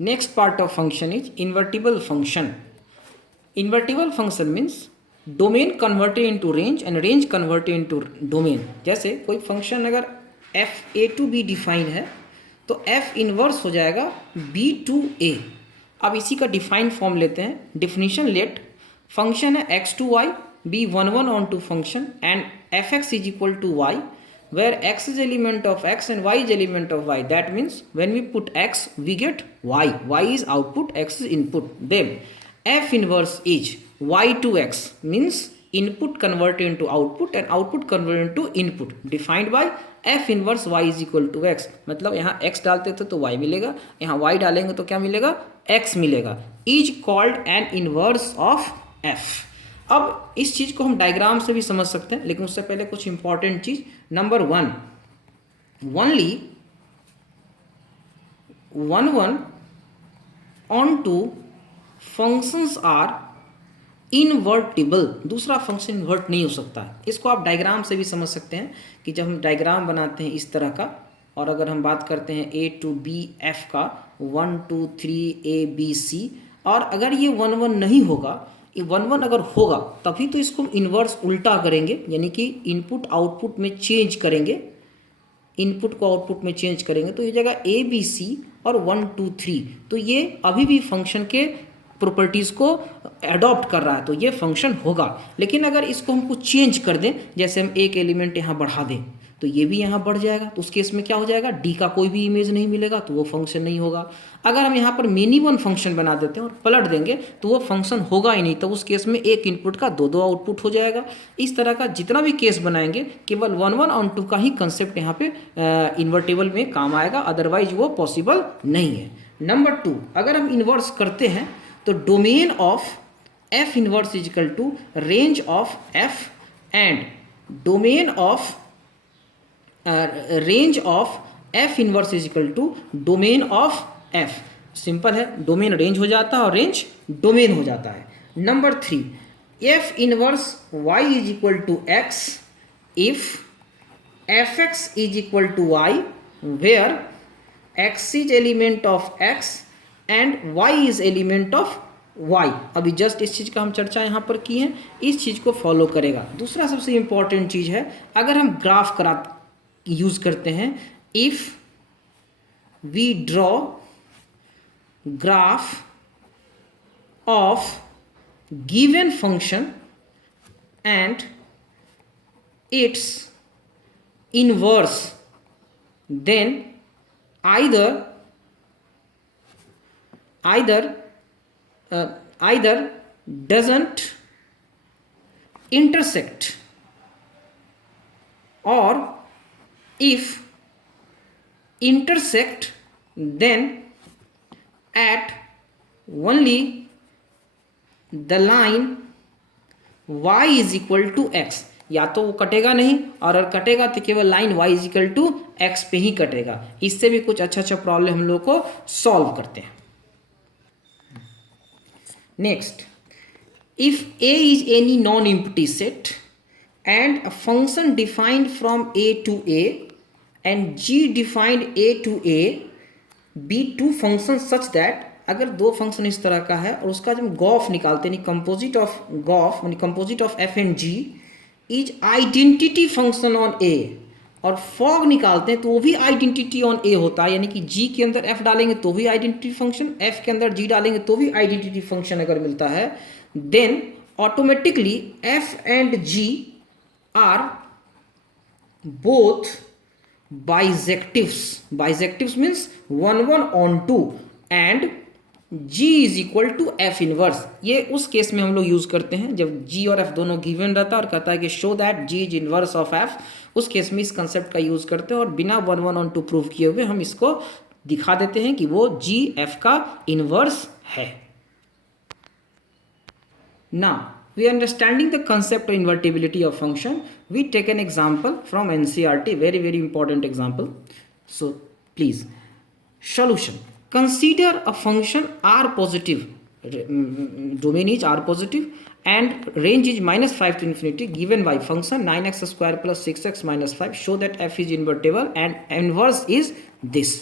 Next part of function is invertible function. Invertible function means domain converted into range and range converted into domain. जैसे कोई function अगर F A to B define है तो F inverse हो जाएगा B to ए. अब इसी का डिफाइन फॉर्म लेते हैं. डिफिनीशन लेट फंक्शन है X to Y be one one onto function and F X is equal to Y where x is element of x and y is element of y. That means when we put x we get y. Y is output, x is input. Then f inverse is y to x means input converted into output and output converted into input defined by f inverse y is equal to x. मतलब यहाँ x डालते थे तो y मिलेगा, यहाँ y डालेंगे तो क्या मिलेगा, x मिलेगा. Is called an inverse of f. अब इस चीज़ को हम डायग्राम से भी समझ सकते हैं, लेकिन उससे पहले कुछ इंपॉर्टेंट चीज़. Number one, only one onto functions are invertible. दूसरा फंक्शन इन्वर्ट नहीं हो सकता है. इसको आप डायग्राम से भी समझ सकते हैं कि जब हम डायग्राम बनाते हैं इस तरह का, और अगर हम बात करते हैं ए टू बी एफ का 1 2 3 ए बी सी, और अगर ये 1 1 नहीं होगा, ये 1 1 अगर होगा तभी तो इसको हम इन्वर्स उल्टा करेंगे, यानी कि इनपुट आउटपुट में चेंज करेंगे. इनपुट को आउटपुट में चेंज करेंगे तो ये जगह ए बी सी और 1 2 3, तो ये अभी भी फंक्शन के प्रॉपर्टीज़ को अडॉप्ट कर रहा है, तो ये फंक्शन होगा. लेकिन अगर इसको हम कुछ चेंज कर दें, जैसे हम एक एलिमेंट यहाँ बढ़ा दें तो ये भी यहाँ बढ़ जाएगा, तो उस केस में क्या हो जाएगा, डी का कोई भी इमेज नहीं मिलेगा, तो वो फंक्शन नहीं होगा. अगर हम यहाँ पर मिनिमम फंक्शन बना देते हैं और पलट देंगे तो वो फंक्शन होगा ही नहीं, तो उस केस में एक इनपुट का दो आउटपुट हो जाएगा. इस तरह का जितना भी केस बनाएंगे केवल 1 1 ऑन 2 का ही कंसेप्ट यहाँ पे इन्वर्टेबल में काम आएगा, अदरवाइज वो पॉसिबल नहीं है. नंबर 2, अगर हम इन्वर्स करते हैं तो domain of F inverse is equal to range of F and domain of range of F inverse is equal to domain of F. Simple है, डोमेन रेंज हो जाता है और रेंज डोमेन हो जाता है. Number 3, F inverse Y is equal to X if F X is equal to Y where X is element of X and y is element of y. अभी just इस चीज़ का हम चर्चा यहाँ पर की है, इस चीज़ को फॉलो करेगा. दूसरा सबसे इम्पॉर्टेंट चीज़ है, अगर हम ग्राफ यूज़ करते हैं, if we draw graph of given function and its inverse, then either doesn't intersect, or if intersect then at only the line y is equal to x. या तो वो कटेगा नहीं, और अगर कटेगा तो केवल line y is equal to x पे ही कटेगा. इससे भी कुछ अच्छा प्रॉब्लम हम लोग को सॉल्व करते हैं. Next, if A is any non-empty set and a function defined from A to A and G defined A to A be two functions such that, अगर दो फंक्शन इस तरह का है और उसका जब गॉफ निकालते हैं, कंपोजिट ऑफ गॉफ यानी composite of F and G is identity function on A, और फॉग निकालते हैं तो वो भी आइडेंटिटी ऑन ए होता है, यानी कि जी के अंदर एफ डालेंगे तो भी आइडेंटिटी फंक्शन, एफ के अंदर जी डालेंगे तो भी आइडेंटिटी फंक्शन अगर मिलता है, then automatically F and G are both bijectives. Bijectives means 1 1 on 2 and G is equal to F inverse. ये उस केस में हम लोग यूज़ करते हैं जब जी और एफ दोनों गिवन रहता है और कहता है कि show that G is inverse of F. उस केस में इस कंसेप्ट का यूज़ करते हैं और बिना 1 1 ऑन 2 प्रूव किए हुए हम इसको दिखा देते हैं कि वो जी एफ का इनवर्स है. Now we understanding the concept of invertibility of function, we take an example from NCERT, very important example. So please, solution. Consider a function r positive, domain is r positive and range is -5 to infinity, given by function 9x square plus 6x minus 5. Show that f is invertible and inverse is this.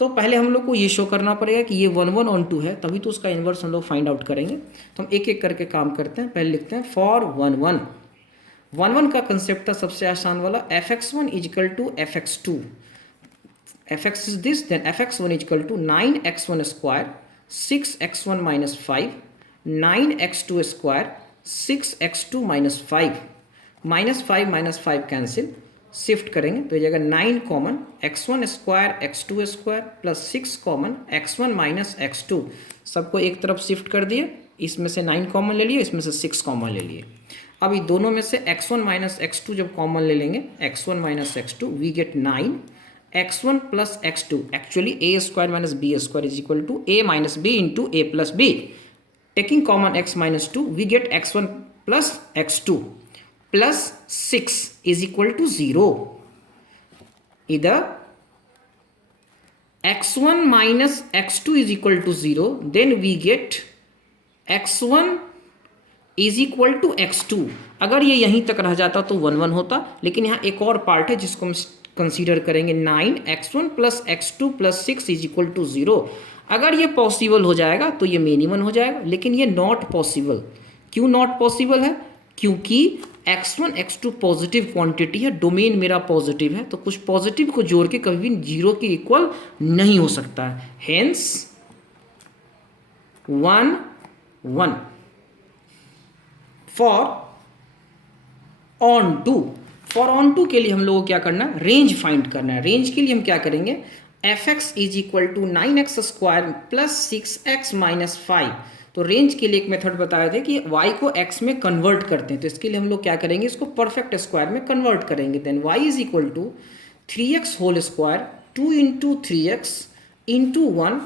तो पहले हम लोग को ये show करना पड़ेगा कि ये 1 1 ऑन 2 है, तभी तो उसका इन्वर्स हम लोग फाइंड आउट करेंगे। तो हम एक एक करके काम करते हैं। पहले लिखते हैं फॉर 1 1। 1 1 का कंसेप्ट था सबसे आसान वाला, fx1 is equal to fx2। fx is this, then fx1 is equal to 9x1 square 6x1 minus 5, 9x2 square 6x2 minus 5, minus 5 cancel, shift करेंगे तो ये जाएगा 9 common x1 square x2 square plus 6 common x1 minus x2, सबको एक तरफ shift कर दिए, इसमें से 9 कॉमन ले लिए, इसमें से 6 कॉमन ले लिए। अब ये दोनों में से x1 माइनस x2 जब कॉमन ले लेंगे, x1 minus x2 we get 9 x1 plus x2, actually a square minus b square is equal to a minus b into a plus b। Taking common x minus 2 we get x1 plus x2 plus 6 is equal to 0। इधर x1 minus x2 is equal to 0, then we get x1 is equal to x2। अगर ये यहीं तक रह जाता तो 1 1 होता, लेकिन यहाँ एक और पार्ट है जिसको हम कंसीडर करेंगे 9x1 plus x2 plus 6 is equal to 0। अगर ये पॉसिबल हो जाएगा तो ये मिनिमम हो जाएगा, लेकिन ये नॉट पॉसिबल। क्यों नॉट पॉसिबल है? क्योंकि x1 x2 पॉजिटिव क्वांटिटी है, डोमेन मेरा पॉजिटिव है, तो कुछ पॉजिटिव को जोड़ के कभी भी 0 के इक्वल नहीं हो सकता है। Hence 1 1 for onto. For onto के लिए हम लोगों को क्या करना है? रेंज फाइंड करना है। रेंज के लिए हम क्या करेंगे? fx is equal to 9x square plus 6x minus 5। तो रेंज के लिए एक मेथड बताए थे कि y को x में कन्वर्ट करते हैं, तो इसके लिए हम लोग क्या करेंगे? इसको परफेक्ट स्क्वायर में कन्वर्ट करेंगे। Then y is equal to 3x whole square 2 into 3x into 1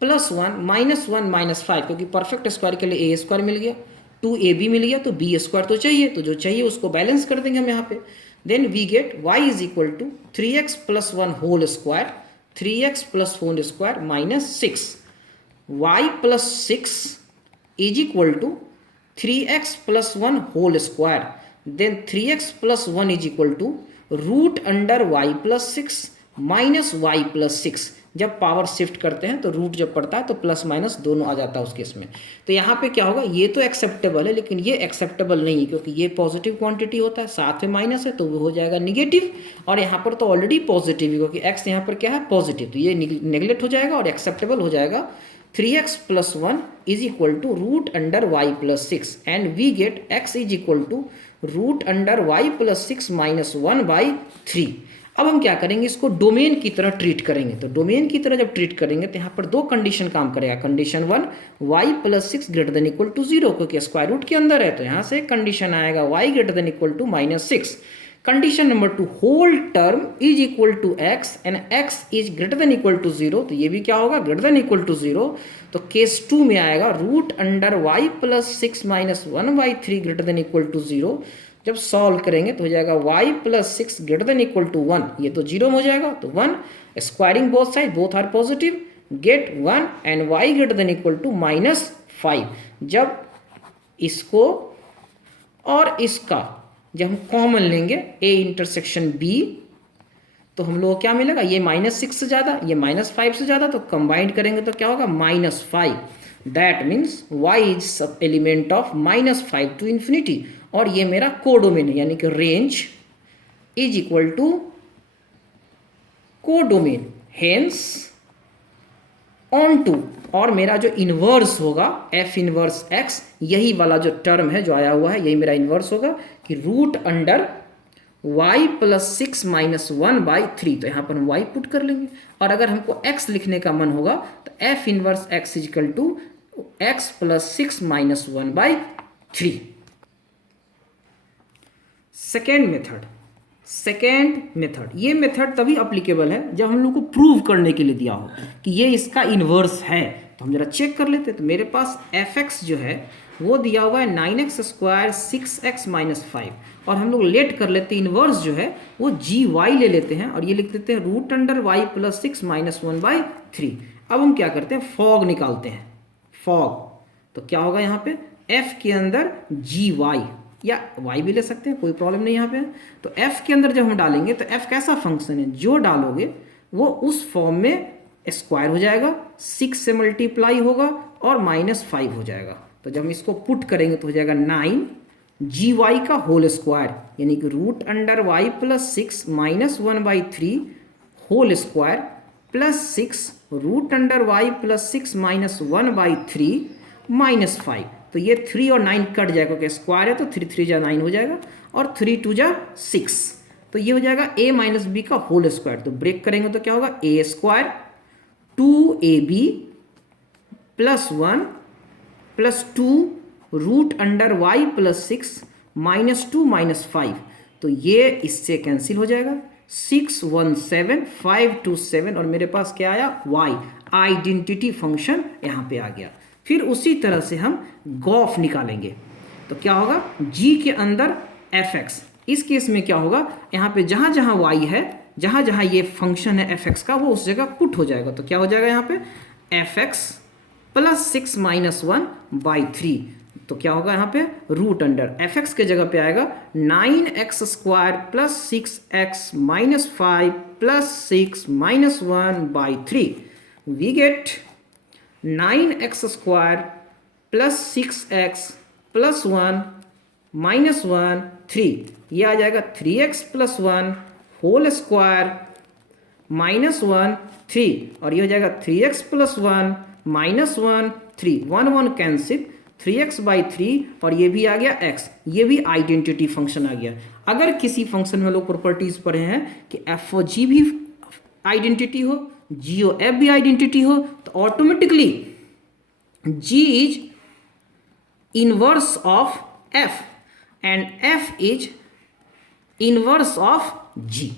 plus 1 minus 1 minus 5, क्योंकि परफेक्ट स्क्वायर के लिए a स्क्वायर मिल गया, 2ab मिल गया, तो b स्क्वायर तो चाहिए, तो जो चाहिए उसको बैलेंस कर देंगे हम यहाँ पे। Then we get y is equal to 3x plus 1 whole square 3x plus 4 square minus 6, y plus 6 is equal to 3x plus 1 whole square, then 3x plus 1 is equal to root under y plus 6 minus y plus 6। जब power shift करते हैं तो root जब पड़ता है तो plus minus दोनों आ जाता है उस केस में। तो यहाँ पे क्या होगा? ये तो एक्सेप्टेबल है, लेकिन ये एक्सेप्टेबल नहीं है, क्योंकि ये पॉजिटिव क्वांटिटी होता है, साथ में माइनस है तो वो हो जाएगा निगेटिव, और यहाँ पर तो ऑलरेडी पॉजिटिव है क्योंकि x यहाँ पर क्या है? पॉजिटिव, तो ये नेगलेक्ट हो जाएगा और एक्सेप्टेबल हो जाएगा 3x plus 1 is equal to root under y plus 6, and we get x is equal to root under y plus 6 minus 1/3। अब हम क्या करेंगे? इसको डोमेन की तरह ट्रीट करेंगे। तो डोमेन की तरह जब ट्रीट करेंगे तो यहाँ पर दो कंडीशन काम करेगा। Condition 1 y plus 6 greater than equal to 0, क्योंकि स्क्वायर रूट के अंदर है, तो यहाँ से कंडीशन आएगा y greater than equal to minus 6। Condition number 2 whole term is equal to x and x is greater than equal to 0, तो ये भी क्या होगा? Greater than equal to 0। तो केस 2 में आएगा root under y plus 6 minus 1/3 greater than equal to 0। जब solve करेंगे तो हो जाएगा y plus 6 greater than equal to 1, ये तो 0 हो जाएगा, तो 1 squaring both side both are positive, get 1 and y greater than equal to minus 5। जब इसको और इसका जब हम कॉमन लेंगे a इंटरसेक्शन b, तो हम लोग को क्या मिलेगा? ये माइनस 6 से ज़्यादा, ये माइनस 5 से ज़्यादा, तो कंबाइंड करेंगे तो क्या होगा? Minus 5। That means y is sub element of minus 5 to infinity, और ये मेरा कोडोमेन है, यानी कि range is equal to codomain, hence onto. और मेरा जो इन्वर्स होगा f इन्वर्स x, यही वाला जो टर्म है जो आया हुआ है, यही मेरा इन्वर्स होगा कि root under y plus 6 minus 1/3। तो यहाँ पर हम y पुट कर लेंगे, और अगर हमको x लिखने का मन होगा तो f inverse x is equal to x plus 6 minus 1/3। Second method, ये मेथड तभी अप्लीकेबल है जब हम लोग को प्रूव करने के लिए दिया हो कि ये इसका इन्वर्स है। तो हम जरा चेक कर लेते हैं। तो मेरे पास fx जो है वो दिया हुआ है 9x स्क्वायर 6x माइनस 5, और हम लोग लेट कर लेते हैं इन्वर्स जो है वो gy ले लेते हैं, और ये लिख देते हैं root under y plus 6 minus 1/3। अब हम क्या करते हैं? फॉग निकालते हैं। फॉग तो क्या होगा? यहाँ पे f के अंदर gy या y भी ले सकते हैं, कोई प्रॉब्लम नहीं यहाँ पे। तो f के अंदर जब हम डालेंगे तो f कैसा फंक्शन है? जो डालोगे वो उस फॉर्म में स्क्वायर हो जाएगा, 6 से मल्टीप्लाई होगा और -5 हो जाएगा। तो जब हम इसको पुट करेंगे तो हो जाएगा 9 gy का होल स्क्वायर, यानी कि √y + 6 -1/3 whole square plus 6 √y + 6 -1/3 -5। तो ये 3 और 9 कट जाएगा क्योंकि स्क्वायर है, तो 3 3 जा 9 हो जाएगा और 3 2 जा 6। तो ये हो जाएगा a - b का होल स्क्वायर। तो ब्रेक करेंगे तो क्या होगा, a² 2ab + 1 + 2 √y + 6 -2 -5। तो ये इससे कैंसिल हो जाएगा, 6 1 7 5 2 7 और मेरे पास क्या आया, y आइडेंटिटी फंक्शन यहाँ पे आ गया। फिर उसी तरह से हम गॉफ निकालेंगे। तो क्या होगा, g के अंदर fx। इस केस में क्या होगा, यहाँ पे जहाँ जहाँ y है, जहाँ जहाँ ये फंक्शन है fx का, वो उस जगह पुट हो जाएगा। तो क्या हो जाएगा यहाँ पे, fx + 6 -1/3। तो क्या होगा यहाँ पे, √fx के जगह पे आएगा 9x² + 6x - 5 + 6 -1/3। We get 9x² + 6x + 1 -1 3। ये आ जाएगा 3x + 1 होल स्क्वायर -1 3 और ये हो जाएगा 3x + 1 -1 3 1 1 कैंसिल, 3x/3 और ये भी आ गया x। ये भी आइडेंटिटी फंक्शन आ गया। अगर किसी फंक्शन में लोग प्रॉपर्टीज पढ़े हैं कि f और g भी आइडेंटिटी हो, g और f भी आइडेंटिटी हो, तो automatically g is inverse of f and f is inverse of g।